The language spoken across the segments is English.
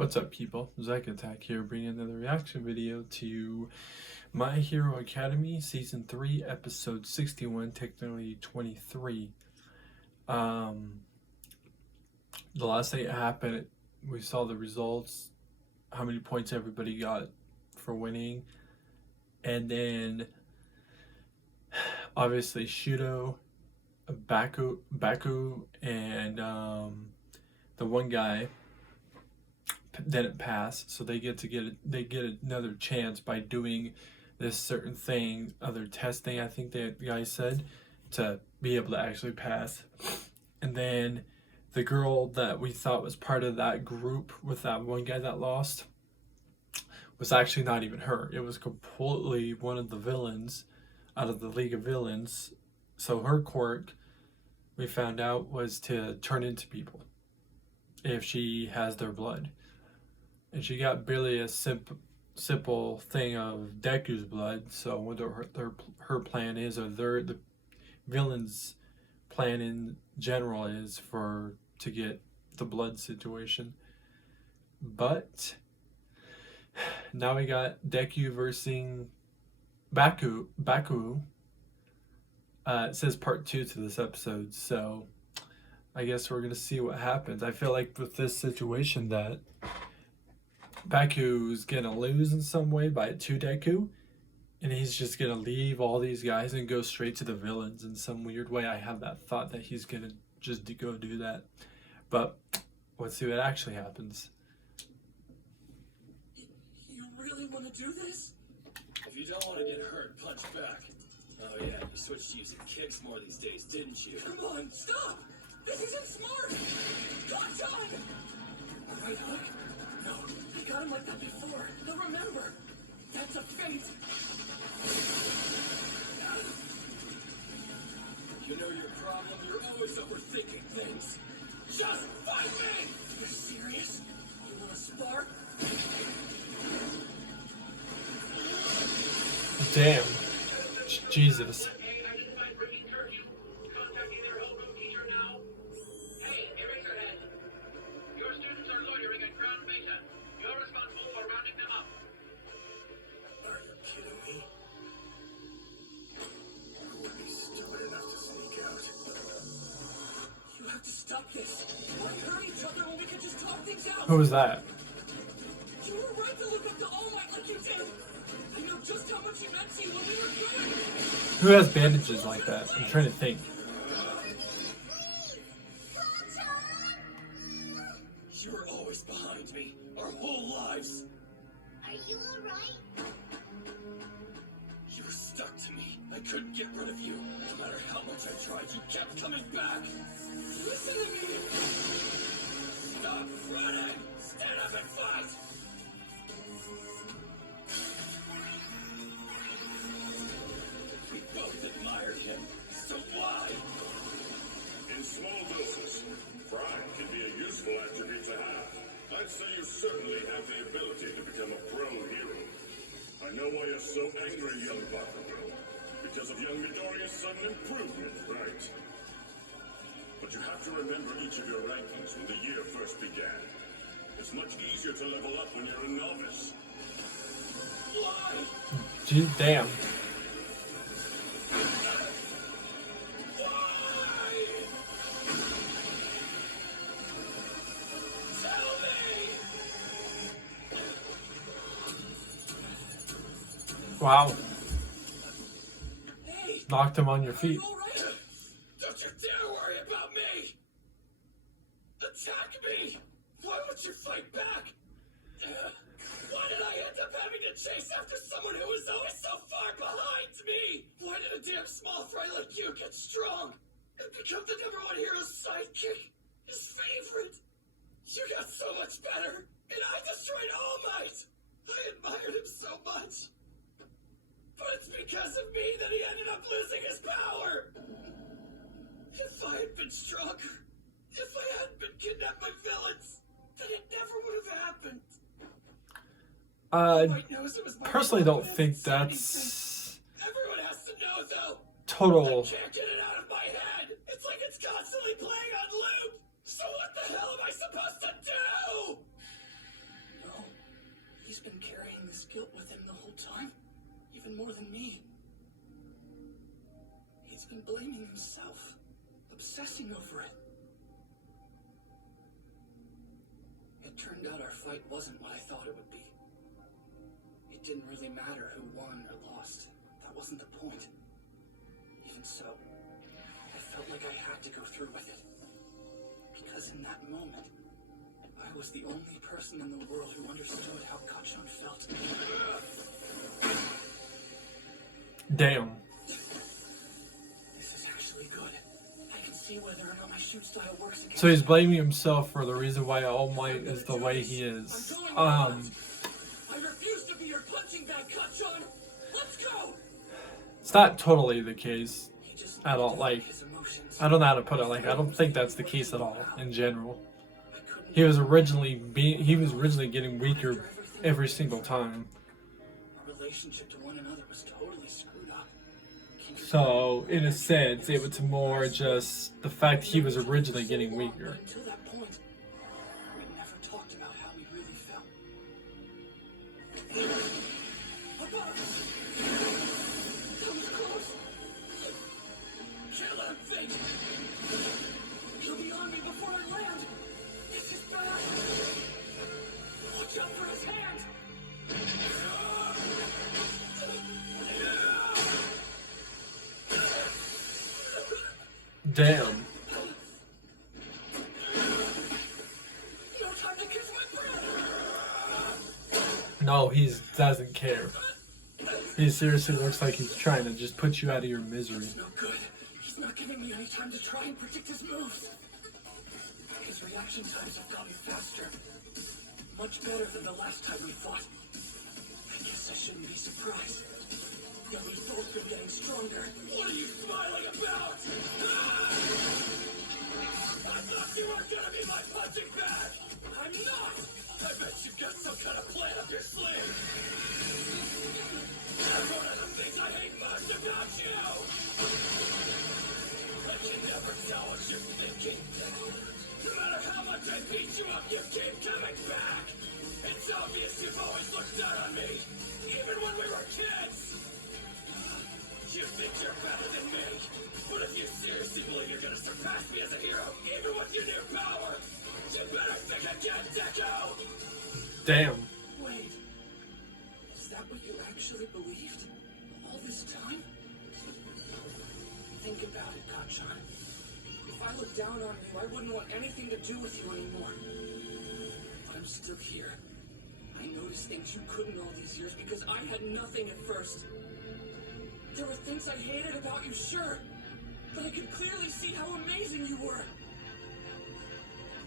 What's up, people? Zach Attack here, bringing another reaction video to My Hero Academia Season 3, Episode 61, technically 23. The last thing that happened, we saw the results, how many points everybody got for winning, and then obviously Shudo, Baku, and the one guy didn't pass, so they get another chance by doing this certain thing, other testing, I think the guy said, to be able to actually pass. And then the girl that we thought was part of that group with that one guy that lost was actually not even her. It was completely one of the villains out of the League of Villains. So her quirk, we found out, was to turn into people if she has their blood. And she got barely a simple thing of Deku's blood, so I wonder what her plan is, or the villain's plan in general is to get the blood situation. But now we got Deku versus Baku. It says part 2 to this episode, so I guess we're gonna see what happens. I feel like with this situation that Baku's gonna lose in some way to Deku, and he's just gonna leave all these guys and go straight to the villains in some weird way. I have that thought that he's gonna just go do that, but let's see what actually happens. You really want to do this? If you don't want to get hurt, punch back. Oh yeah, you switched to using kicks more these days, didn't you? Come on, stop! This isn't smart! Got on! Right hook? No, I got him like that before. Now remember, that's a feint. You know your problem? You're always overthinking things. Just fight me! You're serious? You want to spar? Damn. Jesus. Stop this! Why hurt each other when we can just talk things out? Who was that? You were right to look up to All Might like you did! I know just how much he meant to you when we were good! Who has bandages like that? I'm trying to think. You were always behind me, our whole lives! Are you alright? You were stuck to me. I couldn't get rid of you. No matter how much I tried, you kept coming back! Listen to me! Stop running! Stand up and fight! We both admired him, so why? In small doses, pride can be a useful attribute to have. I'd say you certainly have the ability to become a pro hero. I know why you're so angry, young Bakugo. Because of young Midoriya's sudden improvement, right? But you have to remember each of your rankings when the year first began. It's much easier to level up when you're a novice. Why? Gee, damn. Why? Tell me! Wow. Hey! Knocked him on your feet. All right? Don't you dare worry about me! Attack me! Why would you fight back? Why did I end up having to chase after someone who was always so far behind me? Why did a damn small fry like you get strong and become the #1 hero's sidekick? His favorite? You got so much better, and I destroyed All Might! I admired him so much. But it's because of me that he ended up losing his power! If I had been stronger, if I hadn't been kidnapped by villains, then it never would have happened. Personally don't think that's Everyone has to know, though. total. I can't get it out of my head. It's like it's constantly playing on loop. So what the hell am I supposed to do? even more than me. He's been blaming himself, obsessing over it. It turned out our fight wasn't what I thought it would be. It didn't really matter who won or lost. That wasn't the point. Even so, I felt like I had to go through with it. Because in that moment, I was the only person in the world who understood how Kachan felt. Damn. This is actually good. I can see whether or not my shoot style works against So he's blaming himself for the reason why All Might is the way he is. I refuse to be your punching bag, Kachan. Let's go. It's not totally the case He just at all. Like, his emotions. I don't know how to put it. Like, I don't think that's the case at all in general. I couldn't He was originally getting weaker every single time. Our relationship to one another was totally screwed up. So, in a sense, it was more just the fact he was originally getting weaker. But until that point, we never talked about how we really felt. Above us! That was close! Can't let him think! He'll be on me before I land! This is bad! Watch out for his hand! Damn. No time to kiss my breath! No, he doesn't care. He seriously looks like he's trying to just put you out of your misery. It's no good. He's not giving me any time to try and predict his moves. His reaction times have gotten faster. Much better than the last time we fought. I guess I shouldn't be surprised. Yet we've both been getting stronger. What are you smiling about? I thought you were gonna be my punching bag! I'm not! I bet you've got some kind of plan up your sleeve! That's one of the things I hate most about you! I can never tell what you're thinking. No matter how much I beat you up, you keep coming back! It's obvious you've always looked down on me, even when we were kids! You think you're better than me, but if you seriously believe you're gonna surpass me as a hero, even with your new power, you better think again, Deco! Damn. Wait, is that what you actually believed? All this time? Think about it, Kachan. If I looked down on you, I wouldn't want anything to do with you anymore. But I'm still here. I noticed things you couldn't all these years because I had nothing at first. There were things I hated about you, sure, but I could clearly see how amazing you were.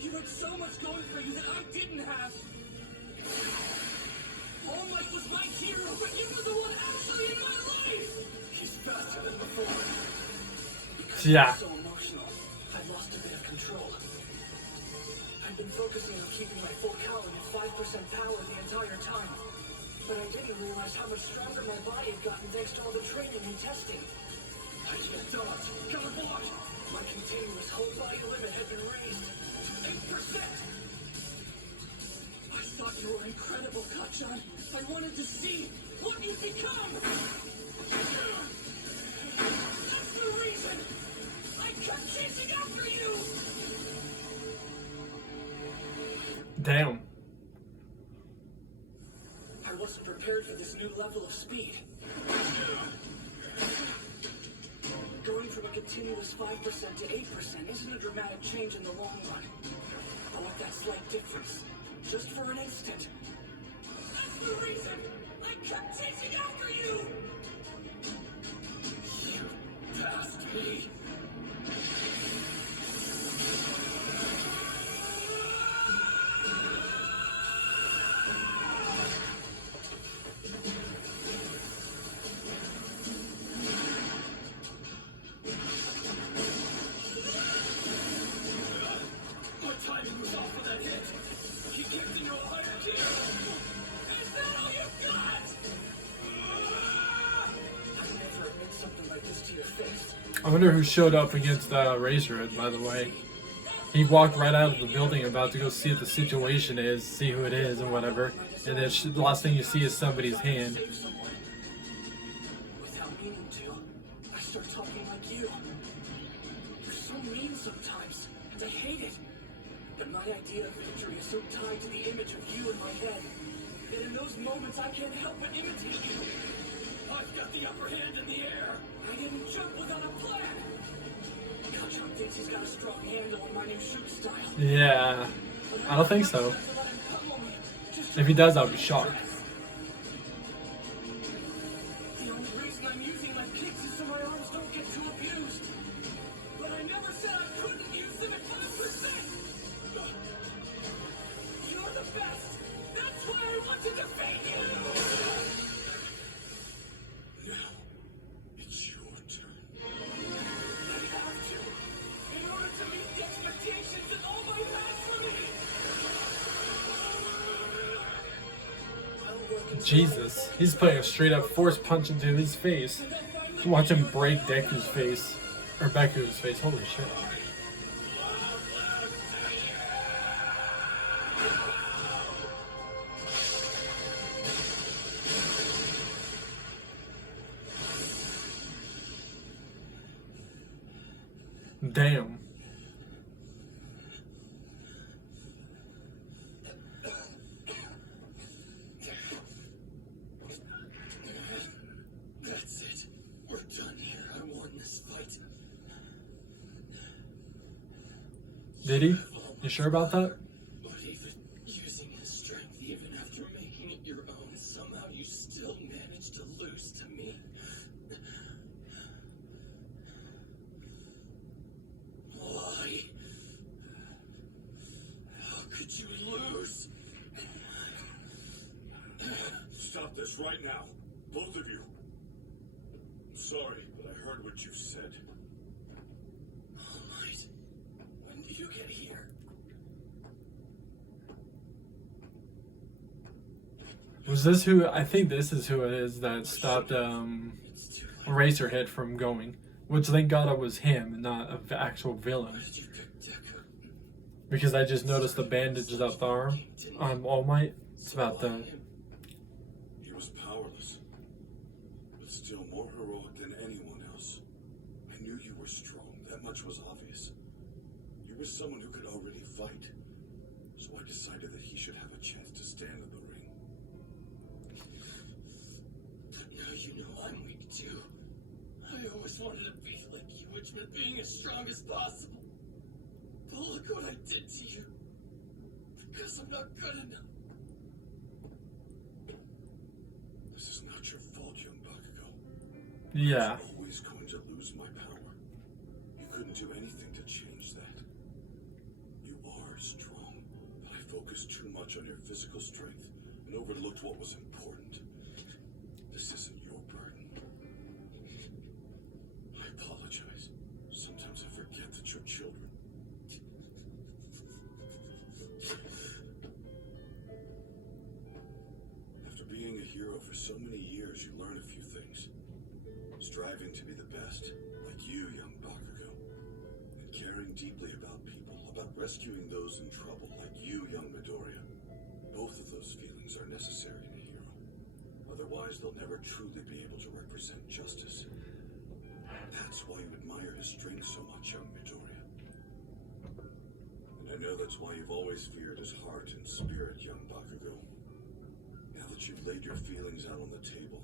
You had so much going for you that I didn't have. All Might was my hero, but you were the one actually in my life! He's faster than before. Because Yeah. I was so emotional, I lost a bit of control. I've been focusing on keeping my full calorie at 5% power the entire time. But I didn't realize how much stronger my body had gotten thanks to all the training and testing. I can't dodge, gotta block. My continuous whole body limit had been raised to 8%. I thought you were incredible, Kachan. I wanted to see what you'd become. That's the reason I kept chasing after you. Damn. I wasn't prepared for this new level of speed. Going from a continuous 5% to 8% isn't a dramatic change in the long run. But with that slight difference, just for an instant, that's the reason I kept chasing after you! You passed me! My timing was off with that hit. You kicked into a higher gear. Is that all you got? I'd never admit something like this to your face. I wonder who showed up against Razorhead, by the way. He walked right out of the building about to go see what the situation is, see who it is and whatever. And then the last thing you see is somebody's hand. My idea of victory is so tied to the image of you in my head that in those moments I can't help but imitate you. I've got the upper hand in the air. I didn't jump without a plan. Gotcha thinks he's got a strong handle on my new shoot style. Yeah, I don't think so. If he does, I'll be shocked. The only reason I'm using my kicks is so my arms don't get too abused. But I never said I couldn't use them at 5%. You're the best. That's why I want to defeat you. Now, it's your turn. I have to, in order to meet the expectations that all my past for me. Jesus, he's putting a straight up force punch into his face. Watch him break Deku's face. Or Beku's face, holy shit. Damn. That's it. We're done here. I won this fight. Did he? You sure about that? But even using his strength, even after making it your own, somehow you still managed to lose to me. Why? How could you lose? Stop this right now. Both of you. I'm sorry, but I heard what you said. All Might, when did you get here? Was this who? I think this is who it is that stopped It's too late. Eraserhead from going. Which thank God it was him and not an actual villain. Why did you pick Deku? Because I just noticed the bandages up the arm on All Might. It's about Why the. him? He was powerless, but still more heroic than anyone else. I knew you were strong. That much was obvious. You were someone who could already fight. So I decided that he should have a chance to stand in the ring. But now you know I'm weak too. I always wanted to be like you, which meant being as strong as possible. But look what I did to you. Because I'm not good enough. This is not your fault, young Bakugo. Yeah. I'm always going to lose my power. You couldn't do anything to change that. You are strong, but I focused too much on your physical strength and overlooked what was important. This isn't your burden. I apologize. Sometimes I forget that you're children. After being a hero for so many years, you learn a few things. Striving to be the best, like you, young Bakugo. And caring deeply about people, about rescuing those in trouble, like you, young Midoriya. Both of those feelings are necessary in a hero. Otherwise, they'll never truly be able to represent justice. That's why you admire his strength so much, young Midoriya. And I know that's why you've always feared his heart and spirit, young Bakugo. Now that you've laid your feelings out on the table,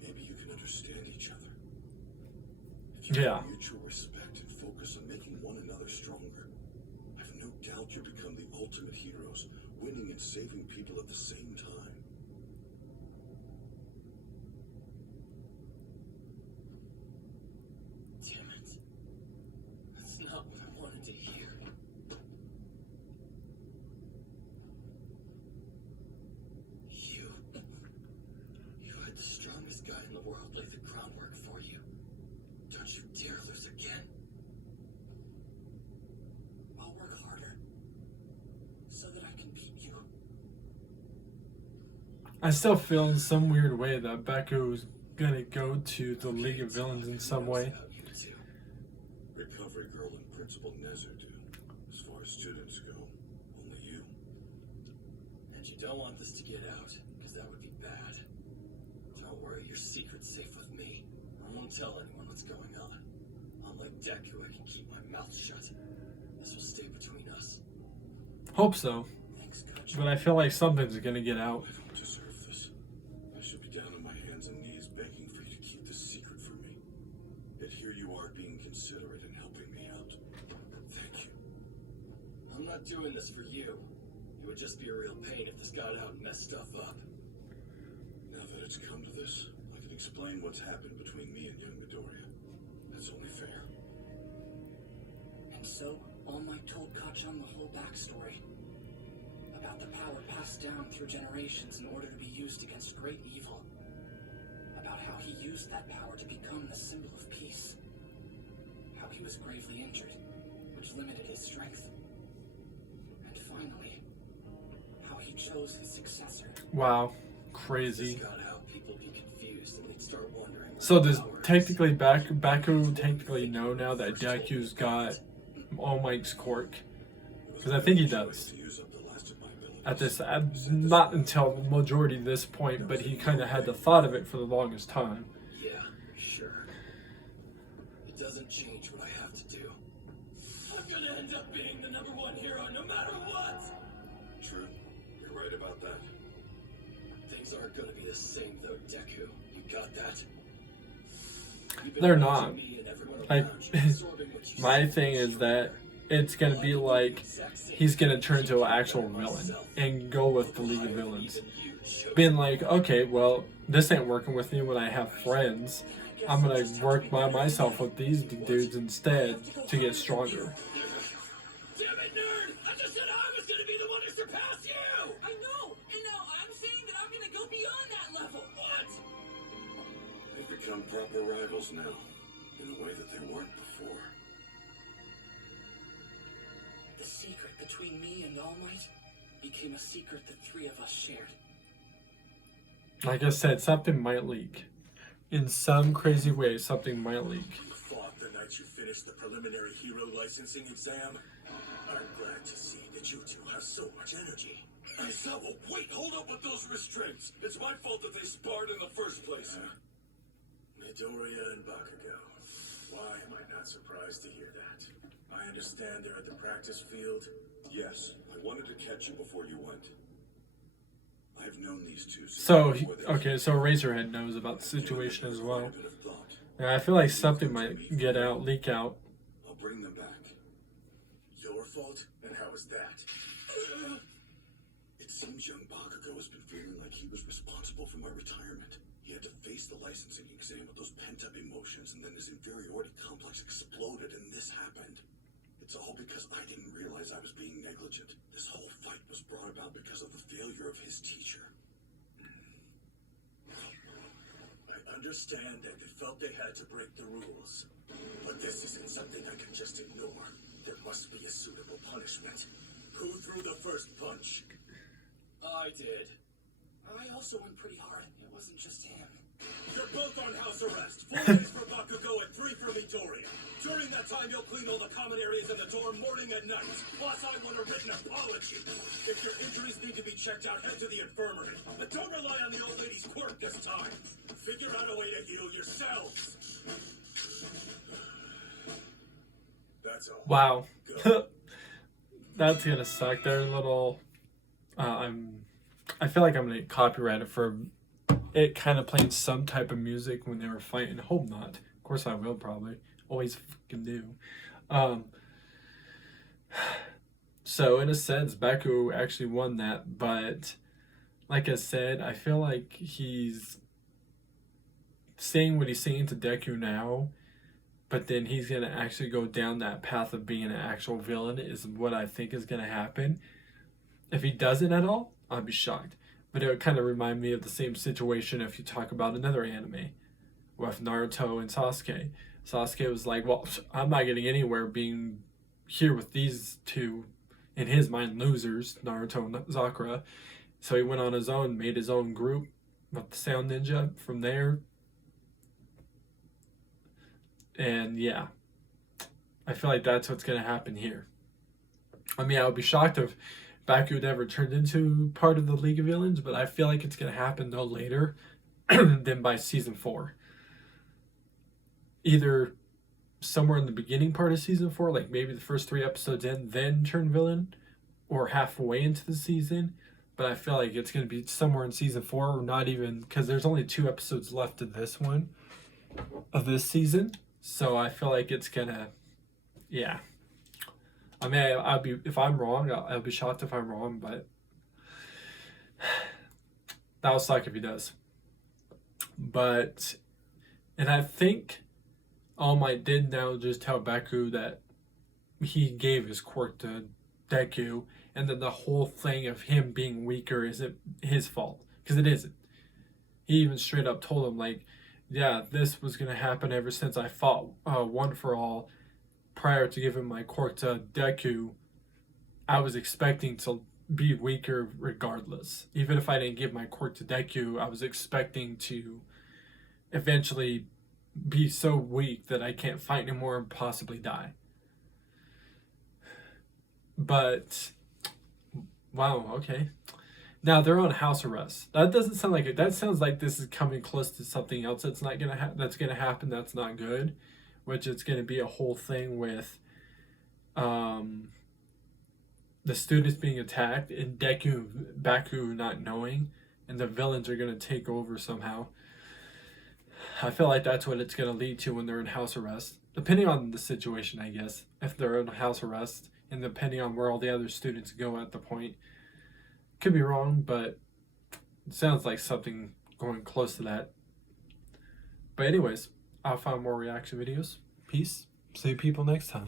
maybe you can understand each other. If you Yeah. have mutual respect and focus on making one another stronger, I've no doubt you'll become the ultimate heroes, winning and saving people at the same time. Damn it. That's not what I wanted to hear. You had the strongest guy in the world lay the groundwork for you. Don't you dare lose again. I'll work harder so that I can beat you. I still feel in some weird way that Beku's gonna go to the League of Villains in some way. About you two. Recovery Girl and Principal Nezu do. As far as students go, only you. And you don't want this to get out, because that would be bad. Don't worry, your secret's safe with me. I won't tell anyone what's going on. Unlike Deku, I can keep my mouth shut. This will stay between us. Hope so. Thanks, Coach. But I feel like something's gonna get out. I don't deserve this. I should be down on my hands and knees begging for you to keep this secret from me. Yet here you are being considerate and helping me out. Thank you. I'm not doing this for you. It would just be a real pain if this got out and messed stuff up. Now that it's come to this, I can explain what's happened between me and young Midoriya. That's only fair. And so, All Might told Kachan the whole backstory. About the power passed down through generations in order to be used against great evil. About how he used that power to become the symbol of peace. How he was gravely injured, which limited his strength. And finally, how he chose his successor. Wow, This crazy. got out, people be confused and they'd start wondering. So what does power is. technically Baku technically know now that Deku's got All Might's quirk? Because I think he does. To use up the last of my abilities. At this, not until the majority of this point, but he kind of had the thought of it for the longest time. Yeah, sure. It doesn't change what I have to do. I'm gonna end up being the #1 hero no matter what! True. You're right about that. Things aren't gonna be the same though, Deku. You got that? You've been They're watching not. me and everyone Like, around you, absorbing what you My see thing for is sure. that it's gonna be like he's gonna turn into an actual villain and go with the League of Villains. Even you chose Being like, okay, well, this ain't working with me when I have friends. I'm gonna work by myself with these dudes instead to get stronger. Damn it, nerd! I just said I was gonna be the one to surpass you! I know! And now I'm saying that I'm gonna go beyond that level! What? They've become proper rivals now, in a way that they weren't before. The secret between me and All Might became a secret the three of us shared. Like I said, something might leak. In some crazy way, something might leak. You fought the night you finished the preliminary hero licensing exam. I'm glad to see that you two have so much energy. Aizawa, wait! Hold up with those restraints! It's my fault that they sparred in the first place. Midoriya and Bakugo. Why am I not surprised to hear that? I understand they're at the practice field. Yes, I wanted to catch you before you went. I've known these two since So, before they- okay, so Razorhead knows about the situation as well. I've been of thought. And I feel like something might get out, leak out. I'll bring them back. Your fault? And how is that? It seems young Bakugo has been feeling like he was responsible for my retirement. He had to face the licensing exam with those pent-up emotions, and then his inferiority complex exploded, and this happened. It's all because I didn't realize I was being negligent. This whole fight was brought about because of the failure of his teacher. I understand that they felt they had to break the rules. But this isn't something I can just ignore. There must be a suitable punishment. Who threw the first punch? I did. I also went pretty hard. It wasn't just him. You're both on house arrest. 4 days for Bakugo and 3 for Midoriya. During that time, you'll clean all the common areas in the dorm morning and night. Plus, I want a written apology. If your injuries need to be checked out, head to the infirmary. But don't rely on the old lady's quirk this time. Figure out a way to heal yourselves. That's all. Wow. Go. That's gonna suck. They're a little. I feel like I'm gonna get copyrighted for it kind of playing some type of music when they were fighting. Hope not. Of course I will probably. Always fucking do. So in a sense, Baku actually won that, but like I said, I feel like he's saying what he's saying to Deku now, but then he's gonna actually go down that path of being an actual villain is what I think is gonna happen. If he doesn't at all, I'd be shocked. But it would kind of remind me of the same situation if you talk about another anime with Naruto and Sasuke. Sasuke was like, well, I'm not getting anywhere being here with these two, in his mind, losers, Naruto and Sakura. So he went on his own, made his own group with the Sound Ninja from there. And yeah, I feel like that's what's going to happen here. I mean, I would be shocked if Baku would ever turned into part of the League of Villains, but I feel like it's going to happen no later than by season 4. Either somewhere in the beginning part of season 4, like maybe the first 3 episodes in, then turn villain, or halfway into the season, but I feel like it's going to be somewhere in season 4, or not even, because there's only 2 episodes left of this season. So I feel like it's gonna, yeah. I mean, I'll be, if I'm wrong, I'll be shocked if I'm wrong, but that'll suck if he does. But, and I think All Might did now just tell Baku that he gave his quirk to Deku, and then the whole thing of him being weaker isn't his fault, because it isn't. He even straight up told him, like, yeah, this was going to happen ever since I fought One for All. Prior to giving my quirk to Deku, I was expecting to be weaker regardless. Even if I didn't give my quirk to Deku, I was expecting to eventually be so weak that I can't fight anymore and possibly die. But, wow, okay. Now they're on house arrest. That doesn't sound like it. That sounds like this is coming close to something else that's not gonna that's gonna happen. That's not good. Which it's gonna be a whole thing with, the students being attacked and Baku not knowing, and the villains are gonna take over somehow. I feel like that's what it's gonna lead to when they're in house arrest. Depending on the situation, I guess. If they're in house arrest, and depending on where all the other students go at the point. Could be wrong, but it sounds like something going close to that. But anyways, I'll find more reaction videos. Peace. See people next time.